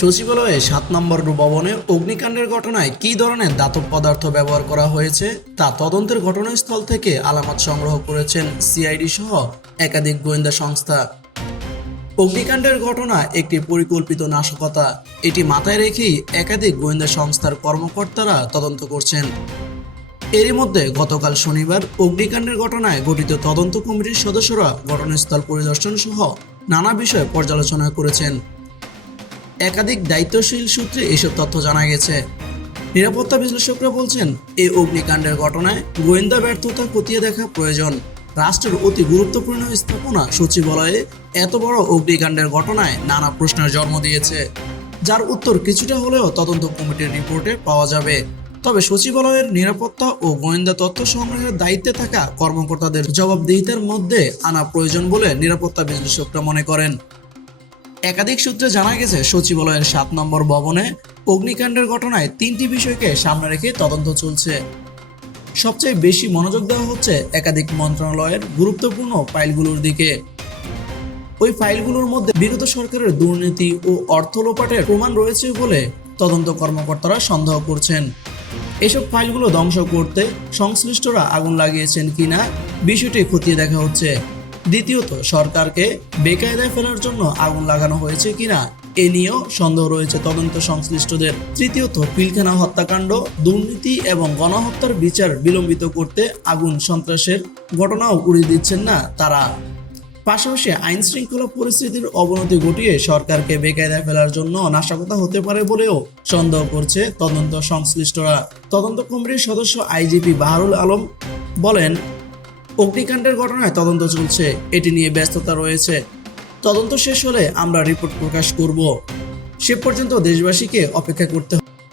সচিবালয়ে সাত নম্বর ভবনে অগ্নিকাণ্ডের ঘটনায় কী ধরনের দাতব পদার্থ ব্যবহার করা হয়েছে, তা তদন্তের ঘটনাস্থল থেকে আলামত সংগ্রহ করেছেন সিআইডি সহ একাধিক গোয়েন্দা সংস্থা। অগ্নিকাণ্ডের ঘটনা একটি পরিকল্পিত নাশকতা, এটি মাথায় রেখেই একাধিক গোয়েন্দা সংস্থার কর্মকর্তারা তদন্ত করছেন। এরই মধ্যে গতকাল শনিবার অগ্নিকাণ্ডের ঘটনায় গঠিত তদন্ত কমিটির সদস্যরা ঘটনাস্থল পরিদর্শন সহ নানা বিষয় পর্যালোচনা করেছেন। একাধিক দায়িত্বশীল সূত্রে এসব তথ্য জানা গেছে। নিরাপত্তা বিশ্লেষকরা বলছেন এই অগ্নিকাণ্ডের ঘটনায় গোয়েন্দা ব্যর্থতা খতিয়ে দেখা প্রয়োজন। রাষ্ট্রের অতি গুরুত্বপূর্ণ স্থাপনা সচিবালয়ে এত বড় অগ্নিকাণ্ডের ঘটনায় নানা প্রশ্নের জন্ম দিয়েছে। যার উত্তর কিছুটা হলেও তদন্ত কমিটির রিপোর্টে পাওয়া যাবে। তবে সচিবালয়ের নিরাপত্তা ও গোয়েন্দা তথ্য সংগ্রহের দায়িত্বে থাকা কর্মকর্তাদের জবাবদিহিতার মধ্যে আনা প্রয়োজন বলে নিরাপত্তা বিশ্লেষকরা মনে করেন। একাধিক সূত্রে জানা গেছে, সচিবালয়ের সাত নম্বর ভবনে অগ্নিকাণ্ডের ঘটনায় তিনটি বিষয়কে সামনে রেখে তদন্ত চলছে। সবচেয়ে বেশি মনোযোগ দেওয়া হচ্ছে একাধিক মন্ত্রণালয়ের গুরুত্বপূর্ণ ফাইলগুলোর দিকে। ওই ফাইলগুলোর মধ্যে বিগত সরকারের দুর্নীতি ও অর্থ লোপাটের প্রমাণ রয়েছে বলে তদন্ত কর্মকর্তারা সন্দেহ করছেন। এসব ফাইলগুলো ধ্বংস করতে সংশ্লিষ্টরা আগুন লাগিয়েছেন কিনা, বিষয়টি খতিয়ে দেখা হচ্ছে। দ্বিতীয়ত, সরকারকে বেকায়দায় ফেলার জন্য আগুন লাগানো হয়েছে কিনা, এ নিয়েও সন্দেহ রয়েছে তদন্ত সংশ্লিষ্টদের। তৃতীয়ত, পিলখানা হত্যাকাণ্ড, দুর্নীতি এবং গণহত্যার বিচার বিলম্বিত করতে আগুন সন্ত্রাসের ঘটনাও উড়িয়ে দিচ্ছেন না তারা। পাশাপাশি আইন শৃঙ্খলা পরিস্থিতির অবনতি ঘটিয়ে সরকারকে বেকায়দায় ফেলার জন্য নাশকতা হতে পারে বলেও সন্দেহ করছে তদন্ত সংশ্লিষ্টরা। তদন্ত কমিটির সদস্য আইজিপি বাহারুল আলম বলেন অগ্নিকাণ্ডের ঘটনায় তদন্ত চলছে এটি নিয়ে ব্যস্ততা রয়েছে তদন্ত শেষ হলে আমরা রিপোর্ট প্রকাশ করব সে পর্যন্ত দেশবাসীকে অপেক্ষা করতে।